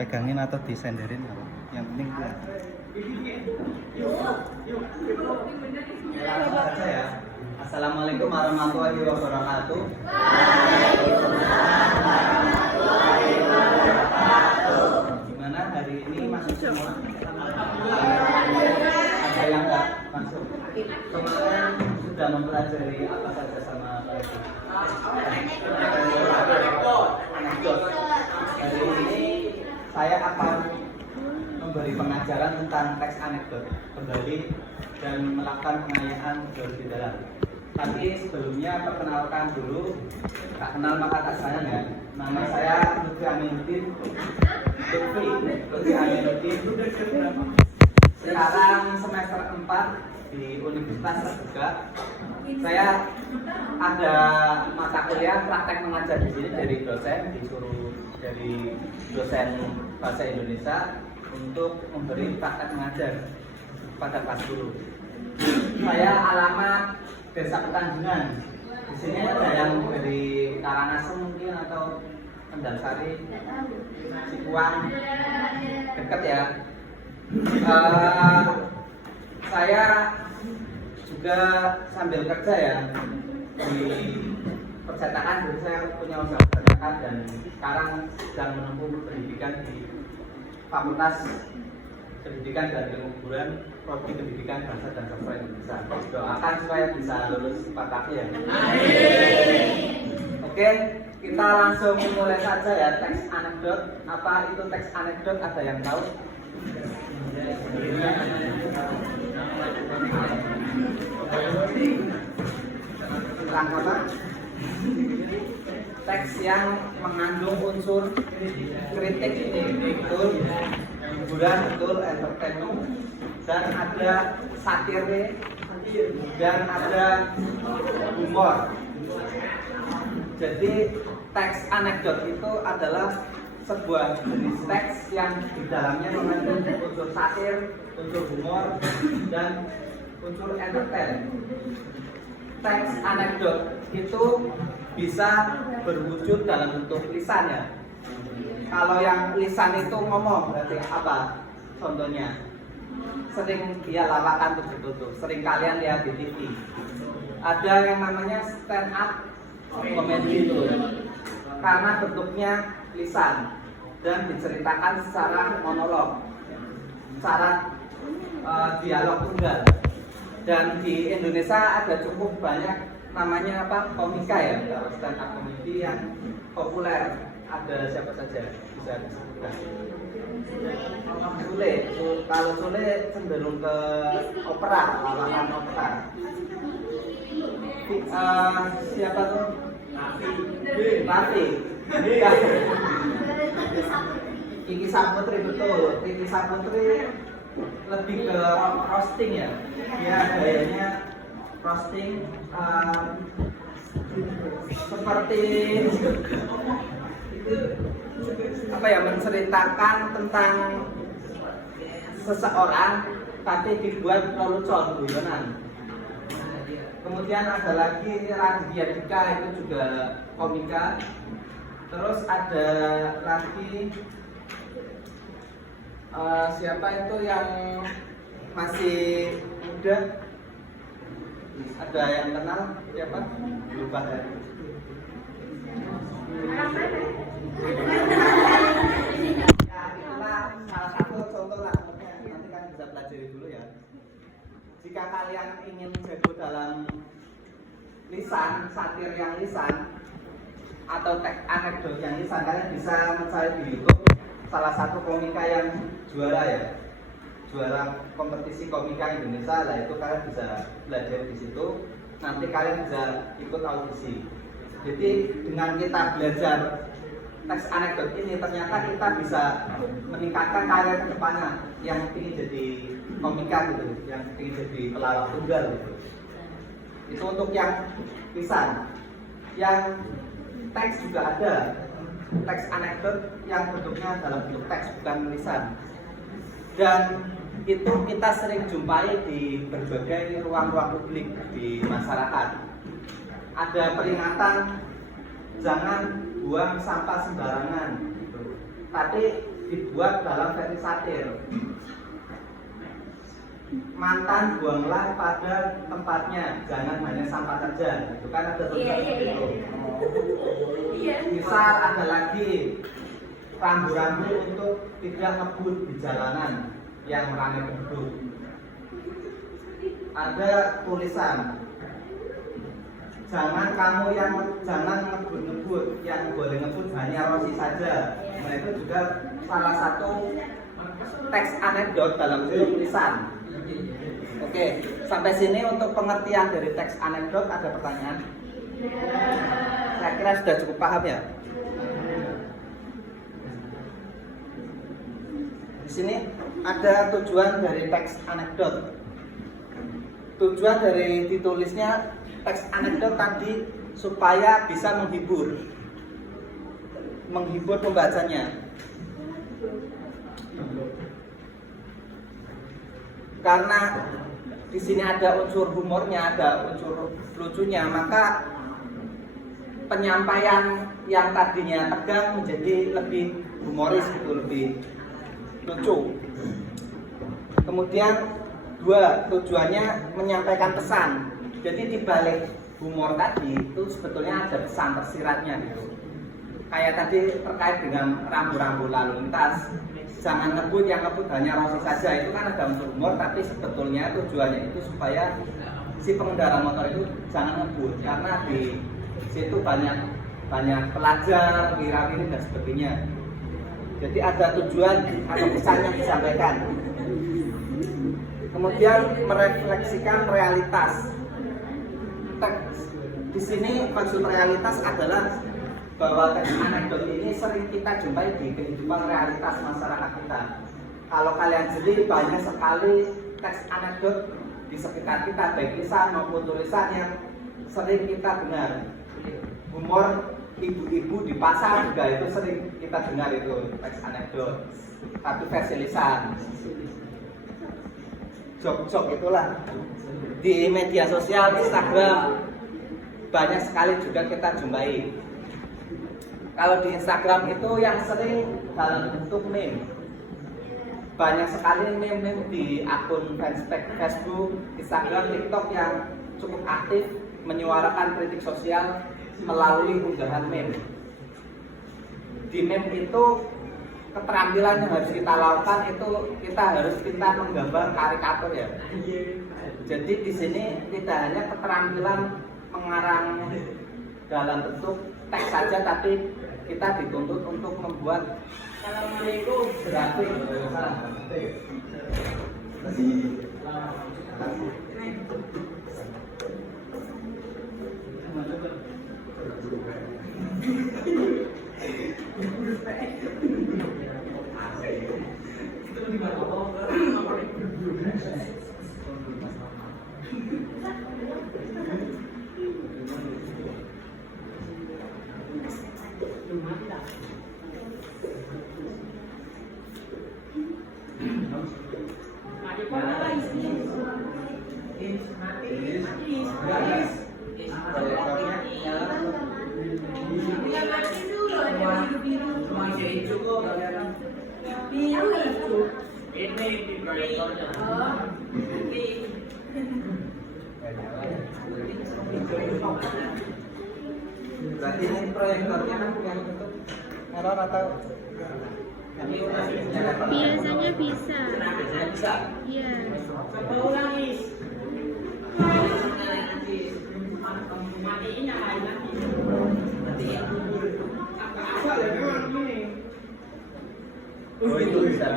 Pegangin atau disenderin apa? Yang penting ya. Langsung saja ya. Assalamualaikum warahmatullahi wabarakatuh. Gimana hari ini masuk semua? Ada yang nggak masuk? Kemarin sudah mempelajari apa saja sama anekdot. Hari ini saya akan memberi pengajaran tentang teks anekdot kembali dan melakukan pengayaan lebih dalam. Tapi sebelumnya perkenalkan dulu, tak kenal maka tak sayang ya. Nama saya Lutfi Aminuddin. Lutfi Aminuddin. Sekarang semester 4 di Universitas Terbuka. Saya ada mata kuliah praktek mengajar di sini dari dosen, disuruh dari dosen bahasa Indonesia untuk memberi praktek mengajar pada kelas 10. Saya alamat Desa Petanjungan. Di sini ada yang dari Karangasem mungkin atau Kendalsari, Cikuang, dekat ya. Saya juga sambil kerja ya di percetakan, jadi saya punya usaha percetakan dan sekarang sedang menempuh pendidikan di Fakultas Pendidikan dan Ilmu Prodi Pendidikan Bahasa dan Sastra Indonesia. Doakan supaya bisa lulus 4 kali ya. Oke, kita langsung mulai saja ya teks anekdot. Apa itu teks anekdot? Ada yang tahu? Tentang apa? Teks yang mengandung unsur kritik, betul, hiburan, betul, entertainment, dan ada satire dan ada humor. Jadi teks anekdot itu adalah sebuah jenis teks yang di dalamnya mengandung unsur satir, unsur humor, dan unsur entertain. Teks anekdot itu bisa berwujud dalam bentuk lisan ya. Kalau yang lisan itu ngomong berarti apa? Contohnya sering dia lawakan tuh, sering kalian lihat di TV. Ada yang namanya stand up comedy itu, karena bentuknya lisan dan diceritakan secara monolog, secara dialog tunggal. Dan di Indonesia ada cukup banyak namanya apa, komika ya, stand up comedy yang populer. Ada siapa saja bisa disebutkan? Sule, kalau Sule cenderung ke opera, lawakan opera. Siapa tuh? Raffi. Kiki Saputri, betul. Kiki Saputri lebih ke roasting ya. Dia gayanya roasting seperti apa ya, menceritakan tentang seseorang tapi dibuat lelucon, guyonan. Kemudian ada lagi Raditya Dika, itu juga komika. Terus ada lagi siapa itu yang masih muda? Ada yang kenal siapa? Lupa ya. Ya, itulah salah satu contoh lah. Nanti kan bisa pelajari dulu ya. Jika kalian ingin jago dalam lisan, satir yang lisan, atau teks anekdot yang lisan, kalian bisa mencari di YouTube salah satu komika yang juara ya, juara kompetisi komika Indonesia lah, itu kalian bisa belajar di situ. Nanti kalian bisa ikut audisi. Jadi dengan kita belajar teks anekdot ini, ternyata kita bisa meningkatkan karir ke depannya yang ingin jadi komika gitu, yang ingin jadi pelawak tunggal gitu. Itu untuk yang lisan. Yang teks juga ada, teks anekdot yang bentuknya dalam bentuk teks, bukan lisan. Dan itu kita sering jumpai di berbagai ruang-ruang publik di masyarakat. Ada peringatan jangan buang sampah sembarangan gitu. tapi dibuat dalam versi satir. Mantan buanglah pada tempatnya, jangan hanya sampah saja. Itu kan ada tulisan itu. Misal ada lagi rambu-rambu untuk tidak ngebut di jalanan yang ramai penduduk. Ada tulisan, jangan ngebut-ngebut, yang boleh ngebut hanya Rosi saja. Nah itu juga salah satu teks anekdot dalam tulisan. Oke, sampai sini untuk pengertian dari teks anekdot ada pertanyaan? Saya kira sudah cukup paham ya. Di sini ada tujuan dari teks anekdot. Tujuan dari ditulisnya teks anekdot tadi supaya bisa menghibur pembacanya. Karena di sini ada unsur humornya, ada unsur lucunya, maka penyampaian yang tadinya tegang menjadi lebih humoris gitu, lebih lucu. Kemudian dua, tujuannya menyampaikan pesan. Jadi di balik humor tadi itu sebetulnya ada pesan tersiratnya gitu. Kayak tadi terkait dengan rambu-rambu lalu lintas, jangan ngebut, yang ngebut hanya Rosi saja. Itu kan ada unsur humor, tapi sebetulnya tujuannya itu supaya si pengendara motor itu jangan ngebut, karena di situ banyak pelajar, wira-wiri dan sebagainya. Jadi ada tujuan atau pesan yang disampaikan. Kemudian merefleksikan realitas. Di sini maksud realitas adalah bahwa teks anekdot ini sering kita jumpai di kehidupan realitas masyarakat kita. Kalau kalian jeli, banyak sekali teks anekdot di sekitar kita, baik lisan maupun tulisan yang sering kita dengar. Humor ibu-ibu di pasar juga itu sering kita dengar, itu teks anekdot, tapi versi lisan. Jok-jok itulah di media sosial, Instagram, banyak sekali juga kita jumpai. Kalau di Instagram itu yang sering dalam bentuk meme. Banyak sekali meme-meme di akun Facebook, Instagram, TikTok yang cukup aktif menyuarakan kritik sosial melalui unggahan meme. Di meme itu keterampilan yang harus kita lakukan itu kita harus pintar menggambar karikatur ya. Jadi di sini tidak hanya keterampilan mengarang dalam bentuk teks saja, tapi kita dituntut untuk membuat grafik. Berarti ini proyektornya kan yang bentuk error atau biasanya bisa. Biasanya bisa. Iya. Coba ulangi. Matiin yang lain lagi. Matiin. Apa ya memang gini. Oh itu bisa.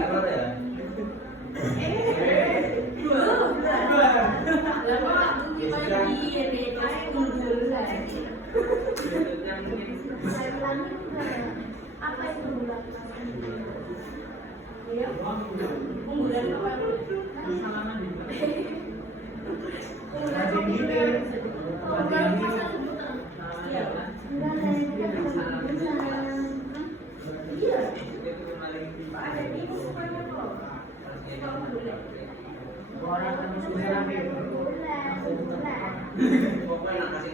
error ya. Apa itu bulan? Ya, unggulan apa? Salaman di mana? Unggulan komputer. Unggulan pasar komputer. Iya. Ada di bukannya kok. Orang kan sudah lagi. Pokoknya kasih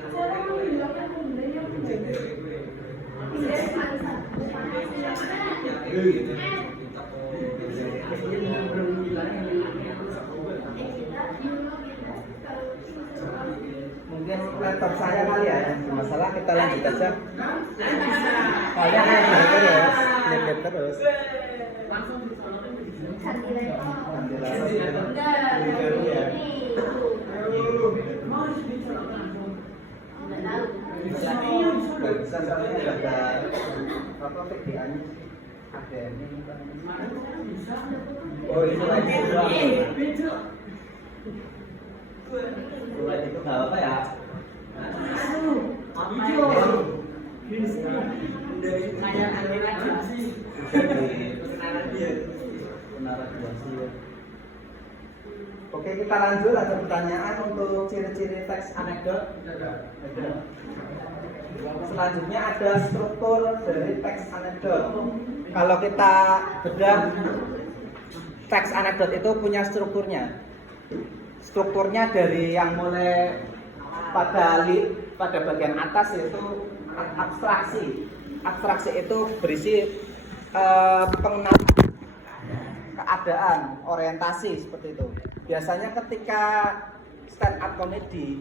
mungkin laptop saya kali ya yang masalah, kita lanjut aja. Soalnya kayak gitu terus, lihat terus. Ganti laptop. Ya. Nggak bisa soalnya nggak ada apa PDA-nya. Ada ini. Oh itu lagi itu nggak apa ya? Kayak radiasi. Oke, kita lanjut. Ada pertanyaan untuk ciri-ciri teks anekdot? Selanjutnya ada struktur dari teks anekdot. Kalau kita bedah, teks anekdot itu punya strukturnya. Strukturnya dari yang mulai pada bagian atas yaitu abstraksi. Abstraksi itu berisi pengenalan keadaan, orientasi seperti itu. Biasanya ketika stand up comedy,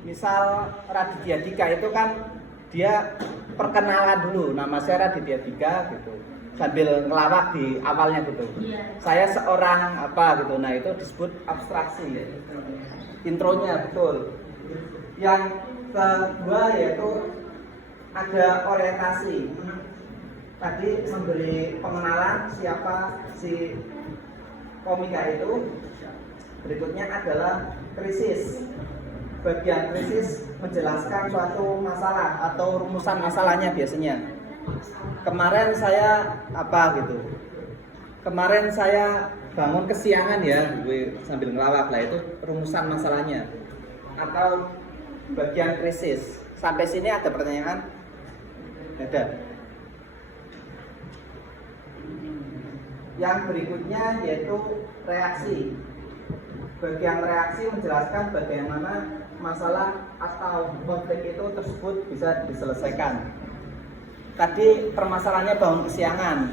misal Raditya Dika itu kan dia perkenalan dulu, nama saya Raditya Dika gitu, sambil ngelawak di awalnya gitu. Saya seorang apa gitu, nah itu disebut abstraksi. Intronya betul. Yang kedua yaitu ada orientasi. Tadi memberi pengenalan siapa si komika itu. Berikutnya adalah krisis. Bagian krisis menjelaskan suatu masalah atau rumusan masalahnya biasanya. Kemarin saya apa gitu. Kemarin saya bangun kesiangan ya, gue sambil ngelawak lah, itu rumusan masalahnya. Atau bagian krisis. Sampai sini ada pertanyaan? Ada. Yang berikutnya yaitu reaksi. Bagian reaksi menjelaskan bagaimana masalah atau konflik itu tersebut bisa diselesaikan. Tadi permasalahannya bangun kesiangan.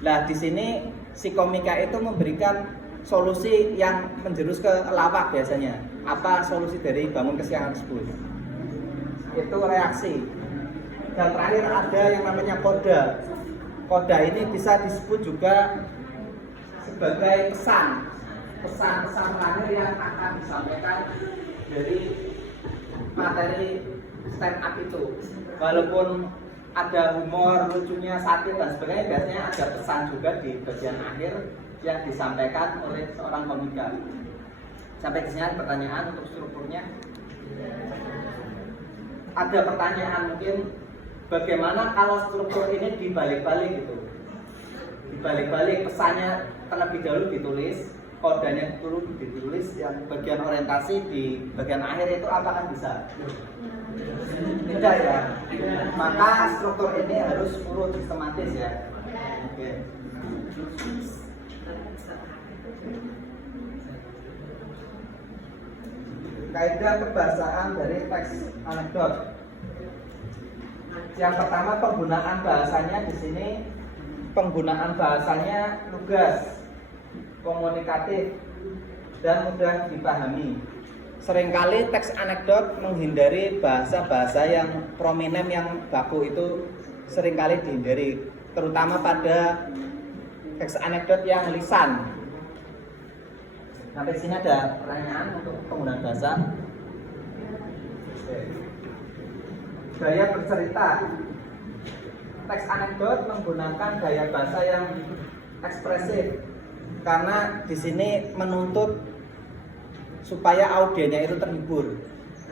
Nah, di sini si komika itu memberikan solusi yang menjurus ke lawak biasanya. Apa solusi dari bangun kesiangan tersebut? Itu reaksi. Dan terakhir ada yang namanya koda. Koda ini bisa disebut juga sebagai pesan-pesan terakhir yang akan disampaikan dari materi stand up itu. Walaupun ada humor, lucunya, satir dan sebagainya, biasanya ada pesan juga di bagian akhir yang disampaikan oleh seorang komika. Sampai di sini ada pertanyaan untuk strukturnya. Ada pertanyaan mungkin, bagaimana kalau struktur ini dibalik-balik gitu? Dibalik-balik, pesannya terlebih dahulu ditulis, kodanya dulu ditulis, yang bagian orientasi di bagian akhir itu apakah bisa? Tidak ya. Maka struktur ini harus urut sistematis ya. Oke. Kaidah kebahasaan dari teks anekdot. Yang pertama, penggunaan bahasanya di sini, penggunaan bahasanya lugas, komunikatif, dan mudah dipahami. Seringkali teks anekdot menghindari bahasa-bahasa yang prominent, yang baku itu seringkali dihindari, terutama pada teks anekdot yang lisan. Sampai sini ada pertanyaan untuk penggunaan bahasa. Gaya bercerita. Teks anekdot menggunakan gaya bahasa yang ekspresif karena di sini menuntut supaya audiennya itu terhibur.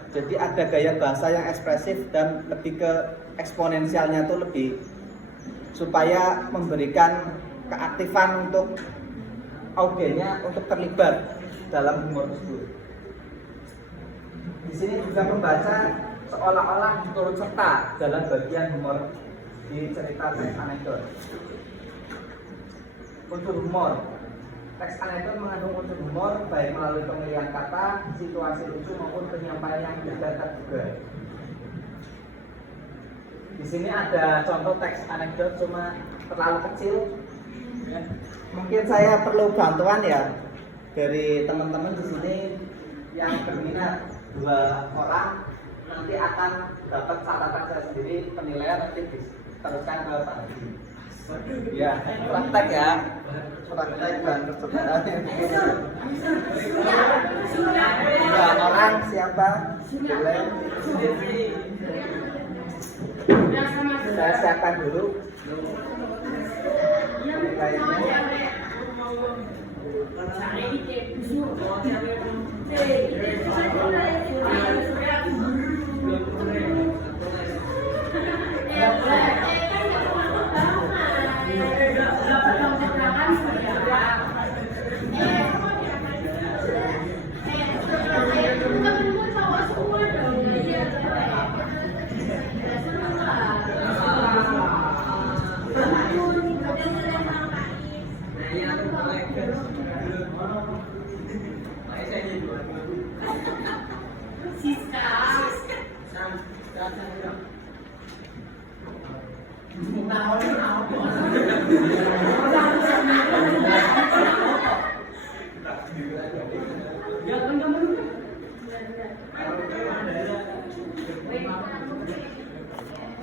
Jadi ada gaya bahasa yang ekspresif dan lebih ke eksponensialnya itu lebih supaya memberikan keaktifan untuk audiennya untuk terlibat dalam humor tersebut. Di sini juga membaca seolah-olah turut serta dalam bagian humor di cerita teks anekdot. Unsur humor. Teks anekdot mengandung unsur humor baik melalui pemilihan kata, situasi lucu maupun penyampaian yang tidak terduga. Di sini ada contoh teks anekdot cuma terlalu kecil. Mungkin saya perlu bantuan ya dari teman-teman di sini yang berminat 2 orang, nanti akan dapat catatan saya sendiri, penilaian nanti diteruskan ke Pak Haji. Ya, praktek ya, praktek dan percobaan. 2 orang siapa? Boleh. Saya siapkan dulu.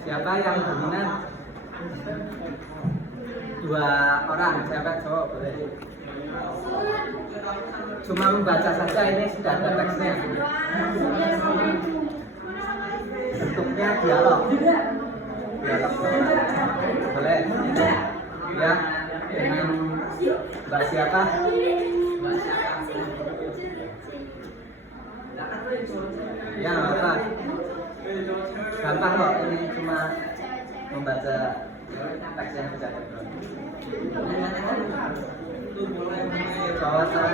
Siapa yang berminat? 2 orang, siapa cowok boleh. Cuma membaca saja, ini sudah ada teksnya. Bentuknya dialog. Boleh. Ya, dengan Mbak siapa? Ya, apa? Gampang kok, ini cuma membaca teks yang sudah ada. Cowok saya.